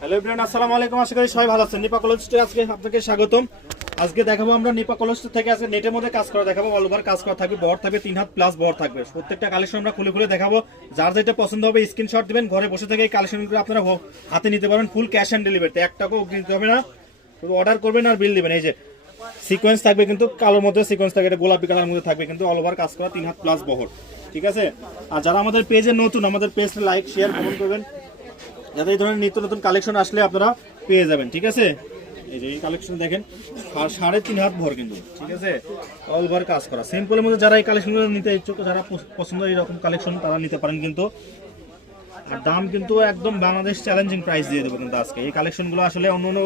Hello everyone, আসসালামু আলাইকুম। আশা করি সবাই ভালো আছেন। নিপা কলেজ থেকে আজকে আপনাকে স্বাগতম। আজকে দেখাবো আমরা নিপা কলেজ থেকে আজকে নেটের মধ্যে কাজ করা দেখাবো। অল ওভার কাজ করা থাকবে, বড় থাকবে 3 হাত প্লাস বড় থাকবে। প্রত্যেকটা কালেকশন আমরা খুলে খুলে দেখাবো। যার যেটা পছন্দ হবে স্ক্রিনশট দিবেন, ঘরে বসে থেকে এই কালেকশনগুলো আপনারা হাতে নিতে পারবেন। ফুল ক্যাশ অন ডেলিভারিতে, 1 টাকাও অগ্রিম দিতে হবে না। শুধু অর্ডার করবেন আর বিল দিবেন। এই যে সিকোয়েন্স থাকবে, কিন্তু কালোর মধ্যে সিকোয়েন্স থাকবে, এটা গোলাপি কালার মধ্যে থাকবে, কিন্তু অল ওভার কাজ করা 3 হাত প্লাস বহর। ঠিক আছে। আর যারা আমাদের পেজে নতুন, আমাদের পেজটা লাইক শেয়ার কমেন্ট করবেন, যাতে এই ধরনের নিত্য নতুন কালেকশন আসলে আপনারা পেয়ে যাবেন। ঠিক আছে। এই যে এই কালেকশন দেখেন, 3.5 হাত ভর কিন্তু। ঠিক আছে, অল ওভার কাজ করা সিম্পলের মধ্যে। যারা এই কালেকশনগুলো নিতে ইচ্ছুক, যারা পছন্দ এরকম কালেকশন, তারা নিতে পারেন কিন্তু। আর দাম কিন্তু একদম বাংলাদেশ চ্যালেঞ্জিং প্রাইস দিয়ে দেবো কিন্তু আজকে। এই কালেকশনগুলো আসলে অন্য অন্য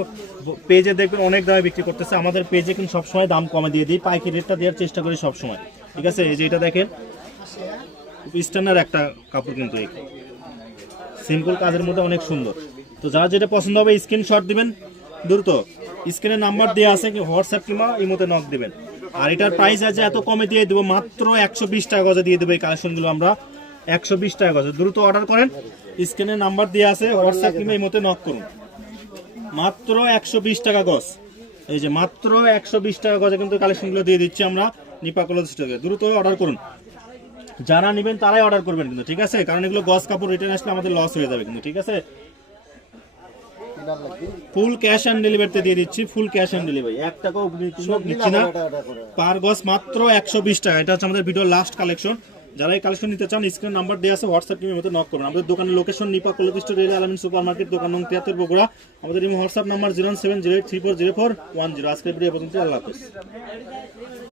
পেজে দেখবেন অনেক দামে বিক্রি করতেছে, আমাদের পেজে কিন্তু সবসময় দাম কমে দিয়ে দিই, পাইকারি রেটটা দেওয়ার চেষ্টা করি সবসময়। ঠিক আছে। এই যে এটা দেখেন, স্ট্যান্ডার্ড একটা কাপড় কিন্তু, এই সিম্পল কাজের মধ্যে অনেক সুন্দর। তো যার যেটা পছন্দ হবে স্ক্রিনশট দিবেন, দ্রুত স্ক্রিনে নাম্বার দেওয়া আছে, কি হোয়াটসঅ্যাপ কিংবা ইমোতে নক দিবেন। আর এটার প্রাইস আছে এত কমে দিয়ে দেবো, মাত্র 120 টাকা গজে দিয়ে দেবো এই কালেকশনগুলো আমরা। 120 টাকা গজে, দ্রুত অর্ডার করেন। স্ক্রিনে নাম্বার দেওয়া আছে, হোয়াটসঅ্যাপ কিংবা ইমোতে নক করুন। মাত্র 120 টাকা গজ। এই যে মাত্র 120 টাকা গজে কিন্তু কালেকশনগুলো দিয়ে দিচ্ছি আমরা নিপা কলেজ থেকে। দ্রুত অর্ডার করুন। যারা নেবেন তারাই অর্ডার করবেন কিন্তু। ঠিক আছে, কারণ এগুলো গজ কাপড়, রিটার্ন আসলে আমাদের লস হয়ে যাবে কিন্তু। ঠিক আছে। ফুল ক্যাশ অন ডেলিভারিতে দিয়ে দিচ্ছি, ফুল ক্যাশ অন ডেলিভারি, 1 টাকাও নিচ্ছি না। পার গজ মাত্র 120 টাকা। এটা হচ্ছে আমাদের ভিডিওর লাস্ট কালেকশন। যারা এই কালেকশন নিতে চান স্ক্রিন নাম্বার দেওয়া আছে, হোয়াটসঅ্যাপ কিংবা মধ্যে নক করবেন। আমাদের দোকানের location Nipa college street, rail Alamin super market, দোকান নং 73 বগুড়া। আমাদের হোয়াটসঅ্যাপ নাম্বার 07083404110। আজকের ভিডিও পর্যন্ত, আল্লাহ হাফেজ।